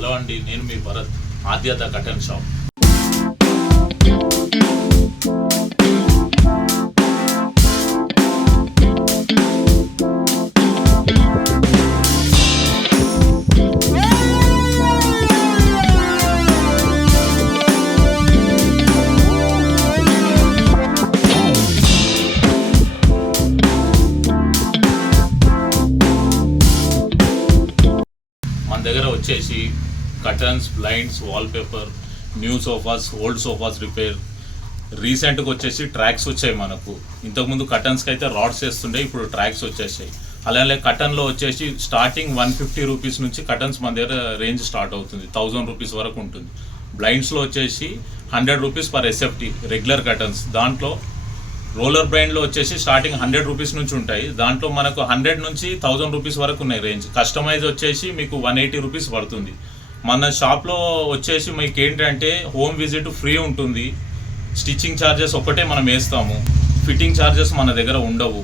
Hello అండి, నేను మీ భరత్, ఆద్యత కటన్ shop. మన దగ్గర వచ్చేసి curtains, blinds, wallpaper, new sofas, old sofas repair, రీసెంట్గా వచ్చేసి ట్రాక్స్ వచ్చాయి. మనకు ఇంతకుముందు కటన్స్కి అయితే రాడ్స్ వేస్తుండే, ఇప్పుడు ట్రాక్స్ వచ్చేసాయి. అలాగే కటన్లో వచ్చేసి స్టార్టింగ్ 150 రూపీస్ నుంచి కటన్స్ మన దగ్గర రేంజ్ స్టార్ట్ అవుతుంది, 1000 రూపీస్ వరకు ఉంటుంది. బ్లైండ్స్లో వచ్చేసి 100 rupees per SFT regular curtains. దాంట్లో రోలర్ బ్లైండ్లో వచ్చేసి స్టార్టింగ్ 100 రూపీస్ నుంచి ఉంటాయి. దాంట్లో మనకు 100 నుంచి 1000 రూపీస్ వరకు ఉన్నాయి రేంజ్. కస్టమైజ్ వచ్చేసి మీకు 180 రూపీస్ పడుతుంది. మన షాప్లో వచ్చేసి మీకు ఏంటంటే హోమ్ విజిట్ ఫ్రీ ఉంటుంది. స్టిచ్చింగ్ ఛార్జెస్ ఒకటే మనం వేస్తాము, ఫిట్టింగ్ ఛార్జెస్ మన దగ్గర ఉండవు.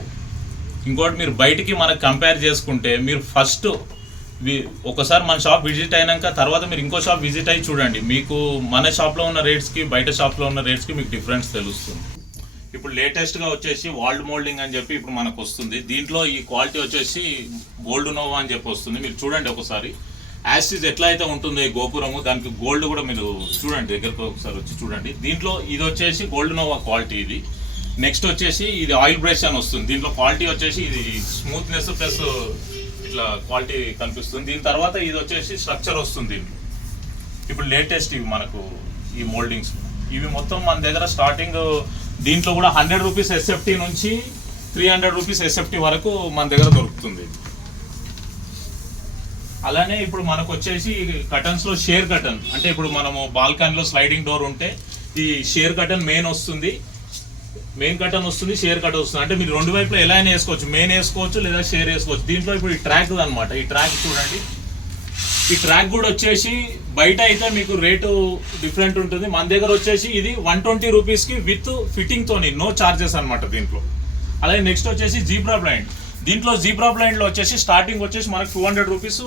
ఇంకోటి మీరు బయటికి మనకు కంపేర్ చేసుకుంటే, మీరు ఫస్ట్ ఒకసారి మన షాప్ విజిట్ అయినాక తర్వాత మీరు ఇంకో షాప్ విజిట్ అయ్యి చూడండి, మీకు మన షాప్లో ఉన్న రేట్స్కి బయట షాప్లో ఉన్న రేట్స్కి మీకు డిఫరెన్స్ తెలుస్తుంది. ఇప్పుడు లేటెస్ట్గా వచ్చేసి వాల్డ్ మోల్డింగ్ అని చెప్పి ఇప్పుడు మనకు వస్తుంది. దీంట్లో ఈ క్వాలిటీ వచ్చేసి గోల్డ్ నోవా అని చెప్పి వస్తుంది. మీరు చూడండి ఒకసారి యాసిస్ ఎట్లా అయితే ఉంటుందో ఈ గోపురము, దానికి గోల్డ్ కూడా మీరు చూడండి, దగ్గరకు ఒకసారి వచ్చి చూడండి. దీంట్లో ఇది వచ్చేసి గోల్డ్ నోవా క్వాలిటీ. ఇది నెక్స్ట్ వచ్చేసి ఇది ఆయిల్ బ్రష్ అని వస్తుంది. దీంట్లో క్వాలిటీ వచ్చేసి ఇది స్మూత్నెస్ ప్లస్ ఇట్లా క్వాలిటీ కనిపిస్తుంది. దీని తర్వాత ఇది వచ్చేసి స్ట్రక్చర్ వస్తుంది దీంట్లో. ఇప్పుడు లేటెస్ట్ ఇవి మనకు ఈ మోల్డింగ్స్ ఇవి మొత్తం మన దగ్గర స్టార్టింగ్ దీంట్లో కూడా 100 రూపీస్ ఎస్ఎఫ్టీ నుంచి 300 రూపీస్ ఎస్ఎఫ్టీ వరకు మన దగ్గర దొరుకుతుంది. అలానే ఇప్పుడు మనకు వచ్చేసి కటన్స్లో షేర్ కటన్, అంటే ఇప్పుడు మనము బాల్కనీలో స్లైడింగ్ డోర్ ఉంటే ఈ షేర్ కటన్ మెయిన్ వస్తుంది, మెయిన్ కటన్ వస్తుంది, షేర్ కటన్ వస్తుంది. అంటే మీరు రెండు వైపులో ఎలా అయినా వేసుకోవచ్చు, మెయిన్ వేసుకోవచ్చు లేదా షేర్ వేసుకోవచ్చు. దీంట్లో ఇప్పుడు ఈ ట్రాక్ అనమాట, ఈ ట్రాక్ చూడండి. ఈ ట్రాక్ కూడా వచ్చేసి బయట అయితే మీకు రేటు డిఫరెంట్ ఉంటుంది, మన దగ్గర వచ్చేసి ఇది 120 రూపీస్కి విత్ ఫిట్టింగ్తోని, నో ఛార్జెస్ అనమాట దీంట్లో. అలాగే నెక్స్ట్ వచ్చేసి జీబ్రా బ్లైండ్. దీంట్లో జీబ్రా బ్లైండ్లో వచ్చేసి స్టార్టింగ్ వచ్చేసి మనకు 200 రూపీస్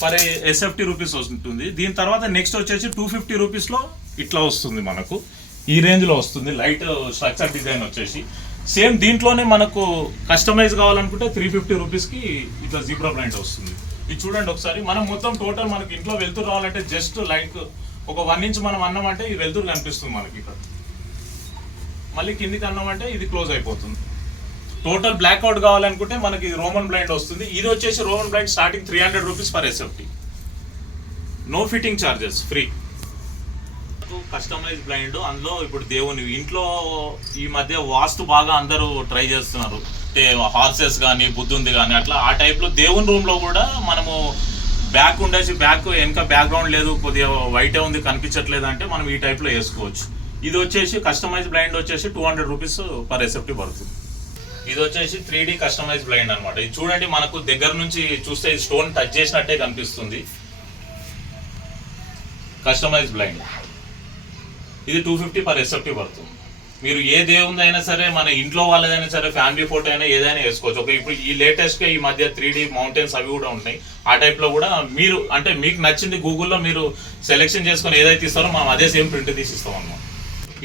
పర్ ఎస్ఎఫ్టీ రూపీస్ వస్తుంది. దీని తర్వాత నెక్స్ట్ వచ్చేసి 250 రూపీస్లో ఇట్లా వస్తుంది, మనకు ఈ రేంజ్లో వస్తుంది. లైట్ స్ట్రక్చర్ డిజైన్ వచ్చేసి సేమ్ దీంట్లోనే మనకు కస్టమైజ్ కావాలనుకుంటే 350 రూపీస్కి ఇట్లా జీబ్రా బ్లైండ్ వస్తుంది. ఇది చూడండి ఒకసారి. మనం మొత్తం టోటల్ మనకి ఇంట్లో వెళ్తురు రావాలంటే జస్ట్ లైక్ ఒక 1 ఇంచ్ మనం అన్నామంటే ఈ వెళ్తురు కనిపిస్తుంది మనకి ఇక్కడ. మళ్ళీ కిందికి అన్నామంటే ఇది క్లోజ్ అయిపోతుంది. టోటల్ బ్లాక్అవుట్ కావాలనుకుంటే మనకి ఇది రోమన్ బ్లైండ్ వస్తుంది. ఇది వచ్చేసి Roman blind starting 300 rupees per SFT, no fitting charges, free. Customise blind అందులో ఇప్పుడు దేవుని ఇంట్లో ఈ మధ్య వాస్తు బాగా అందరూ ట్రై చేస్తున్నారు. హార్సెస్ కానీ బుద్ధుంది కానీ అట్లా ఆ టైప్లో దేవుని రూమ్లో కూడా మనము బ్యాక్ ఉండేసి బ్యాక్ వెనక బ్యాక్గ్రౌండ్ లేదు, కొద్దిగా వైటే ఉంది కనిపించట్లేదు అంటే మనం ఈ టైప్లో వేసుకోవచ్చు. ఇది వచ్చేసి కస్టమైజ్ బ్లైండ్ వచ్చేసి 200 రూపీస్ పర్ ఎస్ఎఫ్టీ పడుతుంది. ఇది వచ్చేసి 3D కస్టమైజ్ బ్లైండ్ అనమాట. ఇది చూడండి, మనకు దగ్గర నుంచి చూస్తే స్టోన్ టచ్ చేసినట్టే కనిపిస్తుంది. కస్టమైజ్ బ్లైండ్ ఇది 250 పర్ ఎస్ఎఫ్టీ పడుతుంది. మీరు ఏ దేవుంది అయినా సరే, మన ఇంట్లో వాళ్ళదైనా సరే, ఫ్యామిలీ ఫోటో అయినా ఏదైనా వేసుకోవచ్చు. ఒక ఇప్పుడు ఈ లేటెస్ట్గా ఈ మధ్య 3D మౌంటైన్స్ అవి కూడా ఉన్నాయి. ఆ టైప్లో కూడా మీరు అంటే మీకు నచ్చింది గూగుల్లో మీరు సెలెక్షన్ చేసుకొని ఏదైతే ఇస్తారో మనం అదే సేమ్ ప్రింట్ తీసి ఇస్తాం అన్నమాట.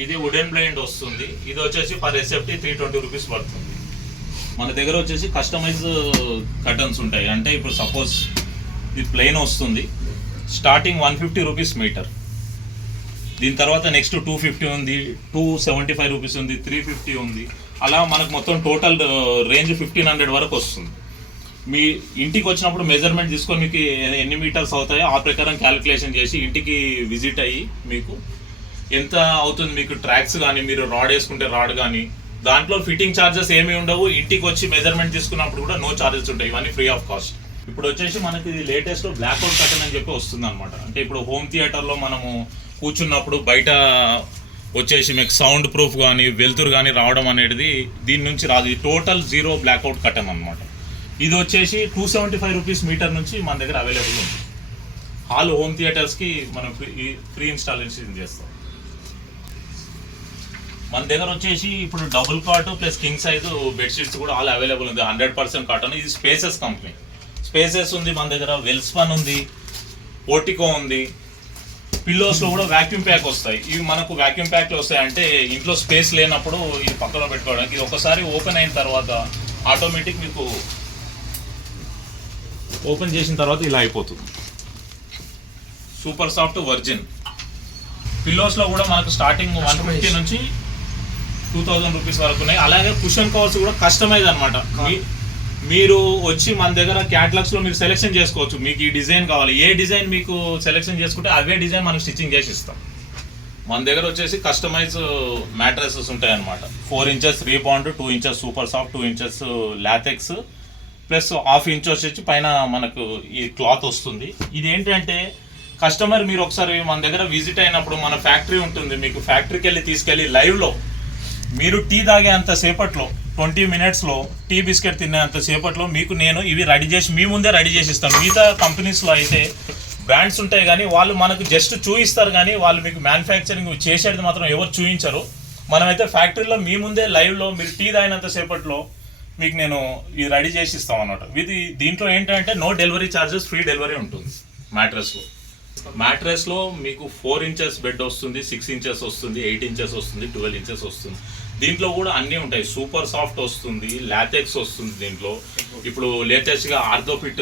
ఇది వుడెన్ బ్లైండ్ వస్తుంది. ఇది వచ్చేసి పర్ ఎస్ఎఫ్టీ 320 రూపీస్ పడుతుంది. మన దగ్గర వచ్చేసి కస్టమైజ్ కటన్స్ ఉంటాయి. అంటే ఇప్పుడు సపోజ్ ఇది ప్లెయిన్ వస్తుంది, స్టార్టింగ్ 150 రూపీస్ మీటర్. దీని తర్వాత నెక్స్ట్ 250 ఉంది, 275 రూపీస్ ఉంది, 350 ఉంది. అలా మనకు మొత్తం టోటల్ రేంజ్ 1500 వరకు వస్తుంది. మీ ఇంటికి వచ్చినప్పుడు మెజర్మెంట్ తీసుకొని మీకు ఎన్ని మీటర్స్ అవుతాయో ఆ ప్రకారం క్యాలిక్యులేషన్ చేసి ఇంటికి విజిట్ అయ్యి మీకు ఎంత అవుతుంది, మీకు ట్రాక్స్ కానీ మీరు రాడ్ వేసుకుంటే రాడ్ కానీ దాంట్లో ఫిట్టింగ్ ఛార్జెస్ ఏమీ ఉండవు. ఇంటికి వచ్చి మెజర్మెంట్ తీసుకున్నప్పుడు కూడా నో ఛార్జెస్ ఉంటాయి, ఇవన్నీ ఫ్రీ ఆఫ్ కాస్ట్. ఇప్పుడు వచ్చేసి మనకి ఇది లేటెస్ట్ బ్లాక్అవుట్ కటన్ అని చెప్పి వస్తుంది అనమాట. అంటే ఇప్పుడు హోమ్ థియేటర్లో మనము కూర్చున్నప్పుడు బయట వచ్చేసి మీకు సౌండ్ ప్రూఫ్ కానీ వెలుతురు కానీ రావడం అనేది దీని నుంచి రాదు. ఇది టోటల్ జీరో బ్లాక్అవుట్ కటన్ అనమాట. ఇది వచ్చేసి 275 రూపీస్ మీటర్ నుంచి మన దగ్గర అవైలబుల్ ఉంది. హాల్ హోమ్ థియేటర్స్కి మనం ఫ్రీ ఇన్స్టాలేషన్ చేస్తాం. మన దగ్గర వచ్చేసి ఇప్పుడు double cot plus king size bedsheets కూడా ఆల్ అవైలబుల్ ఉంది. 100% కాటన్. ఇది స్పేసెస్ కంపెనీ, స్పేసెస్ ఉంది మన దగ్గర. వెల్స్పన్ ఉంది, పోర్టికో ఉంది. పిల్లోస్లో కూడా వాక్యూమ్ ప్యాక్ వస్తాయి. ఇవి మనకు వాక్యూమ్ ప్యాక్లో వస్తాయి అంటే ఇంట్లో స్పేస్ లేనప్పుడు ఇది పక్కలో పెట్టుకోవడానికి. ఇది ఒకసారి ఓపెన్ అయిన తర్వాత ఆటోమేటిక్ మీకు ఓపెన్ చేసిన తర్వాత ఇలా అయిపోతుంది. Super soft virgin. పిల్లోస్లో కూడా మనకు స్టార్టింగ్ 150 నుంచి 2000 రూపీస్ వరకు ఉన్నాయి. అలాగే కుషన్ కవర్స్ కూడా కస్టమైజ్ అనమాట. మీరు వచ్చి మన దగ్గర క్యాటలాగ్స్లో మీరు సెలెక్షన్ చేసుకోవచ్చు. మీకు ఈ డిజైన్ కావాలి, ఏ డిజైన్ మీకు సెలెక్షన్ చేసుకుంటే అవే డిజైన్ మనం స్టిచ్చింగ్ చేసి ఇస్తాం. మన దగ్గర వచ్చేసి కస్టమైజ్ మ్యాట్రెసెస్ ఉంటాయి అన్నమాట. 4 inches రీబాండ్, 2 inches super soft, 2 inches LaTeX plus ½ inch వచ్చేసి పైన మనకు ఈ క్లాత్ వస్తుంది. ఇది ఏంటంటే కస్టమర్ మీరు ఒకసారి మన దగ్గర విజిట్ అయినప్పుడు మన ఫ్యాక్టరీ ఉంటుంది, మీకు ఫ్యాక్టరీకి వెళ్ళి తీసుకెళ్ళి లైవ్లో మీరు టీ తాగే అంత సేపట్లో 20 మినిట్స్లో టీ బిస్కెట్ తినే అంత సేపట్లో మీకు నేను ఇవి రెడీ చేసి మీ ముందే రెడీ చేసి ఇస్తాను. మిగతా కంపెనీస్లో అయితే బ్రాండ్స్ ఉంటాయి కానీ వాళ్ళు మనకు జస్ట్ చూపిస్తారు కానీ వాళ్ళు మీకు మ్యానుఫ్యాక్చరింగ్ చేసేది మాత్రం ఎవరు చూపించరు. మనమైతే ఫ్యాక్టరీలో మీ ముందే లైవ్లో మీరు టీ తాగినంత సేపట్లో మీకు నేను ఇది రెడీ చేసి ఇస్తాం అన్నమాట. ఇది దీంట్లో ఏంటంటే no delivery charges, free delivery ఉంటుంది. మ్యాట్రెస్లో మీకు 4 ఇంచెస్ బెడ్ వస్తుంది, 6 ఇంచెస్ వస్తుంది, 8 ఇంచెస్ వస్తుంది, 12 ఇంచెస్ వస్తుంది. దీంట్లో కూడా అన్నీ ఉంటాయి. సూపర్ సాఫ్ట్ వస్తుంది, లాటెక్స్ వస్తుంది. దీంట్లో ఇప్పుడు లేటెస్ట్గా ఆర్థోపిట్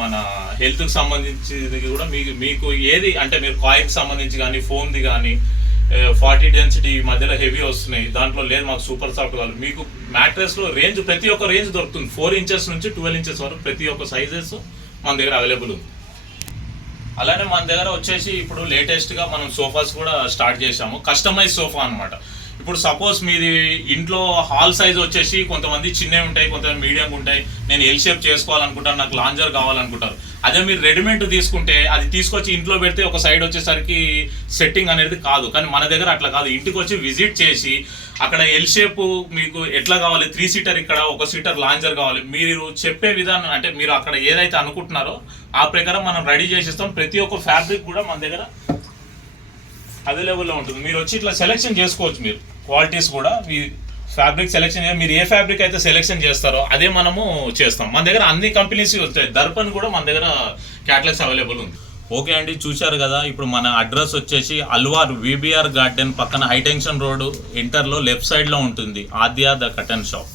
మన హెల్త్కి సంబంధించి కూడా మీకు ఏది అంటే మీరు కాయికి సంబంధించి కానీ ఫోమ్ది కానీ 40 డెన్సిటీ మధ్యలో హెవీ వస్తున్నాయి. దాంట్లో లేదు మాకు సూపర్ సాఫ్ట్ కావాలి. మీకు మ్యాట్రెస్లో రేంజ్ ప్రతి ఒక్క రేంజ్ దొరుకుతుంది. 4 ఇంచెస్ నుంచి 12 ఇంచెస్ వరకు ప్రతి ఒక్క సైజెస్ మన దగ్గర అవైలబుల్ ఉంది. అలానే మన దగ్గర వచ్చేసి ఇప్పుడు లేటెస్ట్గా మనం సోఫాస్ కూడా స్టార్ట్ చేసాము. కస్టమైజ్ సోఫా అనమాట. ఇప్పుడు సపోజ్ మీది ఇంట్లో హాల్ సైజ్ వచ్చేసి కొంతమంది చిన్నవి ఉంటాయి, కొంతమంది మీడియంగా ఉంటాయి. నేను ఎల్ షేప్ చేసుకోవాలనుకుంటాను, నాకు లాంజర్ కావాలనుకుంటారు. అదే మీరు రెడీమేడ్ తీసుకుంటే అది తీసుకొచ్చి ఇంట్లో పెడితే ఒక సైడ్ వచ్చేసరికి సెట్టింగ్ అనేది కాదు. కానీ మన దగ్గర అట్లా కాదు. ఇంటికి వచ్చి విజిట్ చేసి అక్కడ ఎల్ షేప్ మీకు ఎట్లా కావాలి, 3 సీటర్ ఇక్కడ 1 సీటర్ లాంజర్ కావాలి, మీరు చెప్పే విధానం అంటే మీరు అక్కడ ఏదైతే అనుకుంటున్నారో ఆ ప్రకారం మనం రెడీ చేసిస్తాం. ప్రతి ఒక్క ఫ్యాబ్రిక్ కూడా మన దగ్గర అవైలబుల్లో ఉంటుంది. మీరు వచ్చి ఇట్లా సెలెక్షన్ చేసుకోవచ్చు. మీరు క్వాలిటీస్ కూడా మీ ఫ్యాబ్రిక్ సెలెక్షన్ మీరు ఏ ఫ్యాబ్రిక్ అయితే సెలెక్షన్ చేస్తారో అదే మనము చేస్తాం. మన దగ్గర అన్ని కంపెనీస్ వస్తాయి. దర్పణ్ కూడా మన దగ్గర క్యాటలాగ్స్ అవైలబుల్ ఉంది. ఓకే అండి, చూశారు కదా. ఇప్పుడు మన అడ్రస్ వచ్చేసి అల్వార్ VBR గార్డెన్ పక్కన హైటెన్షన్ రోడ్ ఎంటర్లో లెఫ్ట్ సైడ్లో ఉంటుంది ఆద్య ద కటన్ షాప్.